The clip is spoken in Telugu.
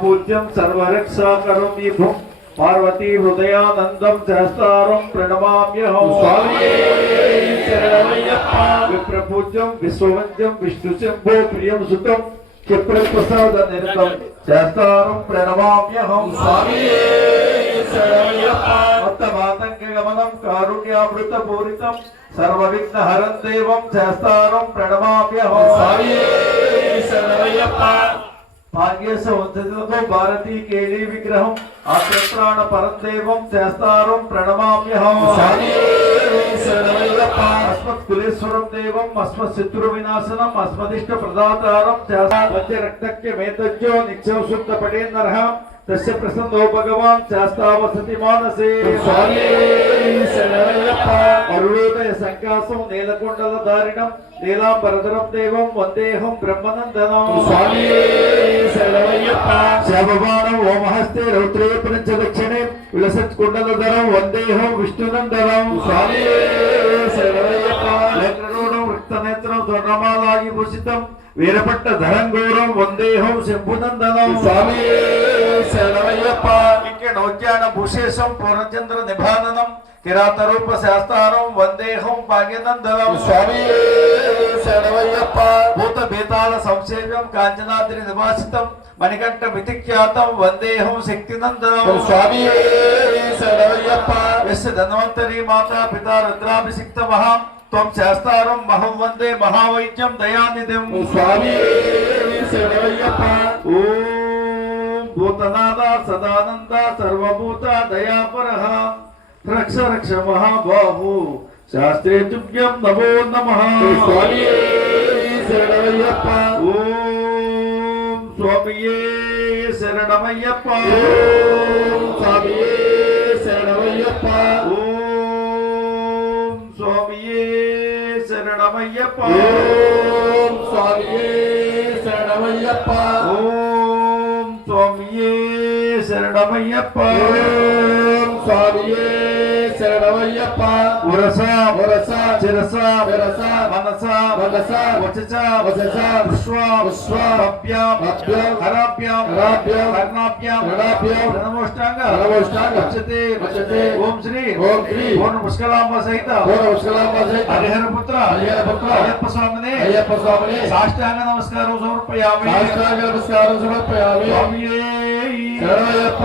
పూజ్యం సర్వరక్షాకరం విభుం పార్వతీ హృదయానందం చేస్తారం ప్రణమామ్యహం విప్రపూజ్యం విశ్వవంద్యం విష్ణు శంభో ప్రియం సుతం క్షిప్రప్రసాద నిరతం చేస్తారం ప్రణమామ్యహం గమనం కారుణ్యామృత పూరితం సర్వ విఘ్న హరం దేవం చేస్తారం ప్రణమామ్యహం భాగ్యేశ వంశతులతో భారతీ కేళీ విగ్రహం ఆత్మప్రాణ పరందేవం చేస్తారం ప్రణమామ్యహం అస్మత్ కులేశ్వరం దేవం అస్మత్ శత్రు వినాశనం అస్మదిష్ట ప్రదాతారం చేస్తారం రక్తక్య మేతజ్జో నిత్యం శుద్ధ పడేన్నర్హ తస్య ప్రసన్నో భగవాన్ చేస్తావసతి మానసే అరుణోదయ సంకాసం నీలకొండల దారిణం నీలాంబరధరం దేవం వందేహం బ్రహ్మనందనం శవబాణం ఓమహస్తే రౌద్రే పంచదక్షిణే విలసత్ కుండలధరం వందేహం విష్ణునందనం వెంకటరూఢం వృత్తనేత్రం స్వర్ణమాలాగి భూషితం వీరపట్ట ధరంగూరం వందేహం శంభునందనం ఇంకెనోద్యాన భూషేశం పూర్ణచంద్ర నిభాననం కిరాత రూప శాస్త్రం వందేహం భాగ్యనందనం భూత భేతాల సంసేవ్యం కాంచనాద్రి నివాసితం మణికంఠ వితిఖ్యాతం వందేహం శక్తినందనం యస్య ధన్వంతరీ మాతా పితా రుద్రాభిషిక్త మహా త్వం శాస్త్రం మహం వందే మహావైద్యం దయానిధిం ఓం భూతనాథ సదానంద సర్వభూత దయాపరః రక్ష రక్ష మహాబాహు శాస్త్రే తుభ్యం నమో నమః ఓం స్వామియే శరణమయ్యప్ప స్వామియే శరణమయ్యప్ప ఓం స్వామియే శరణమయ్యప్ప ఓం స్వామియే శరణమయ్యప్ప ఓం స్వామియే శరణమయ్యప్ప ఓం స్వామియే శరణమయ్యప్ప ఉరస ఉరస చిరస విరస మనస మనస వచస వచస విశ్వ విశ్వ భవ్యం భవ్యం హరాభ్యం హరాభ్యం కర్ణాభ్యం కర్ణాభ్యం నమోష్టాంగ నమోష్టాంగ వచతే వచతే ఓం శ్రీ పూర్ణ పుష్కలాంబ సహిత హరిహర పుత్ర అయ్యప్ప స్వామినే సాష్టాంగ నమస్కారం సమర్పయామి స్వామియే శరణమయ్యప్ప.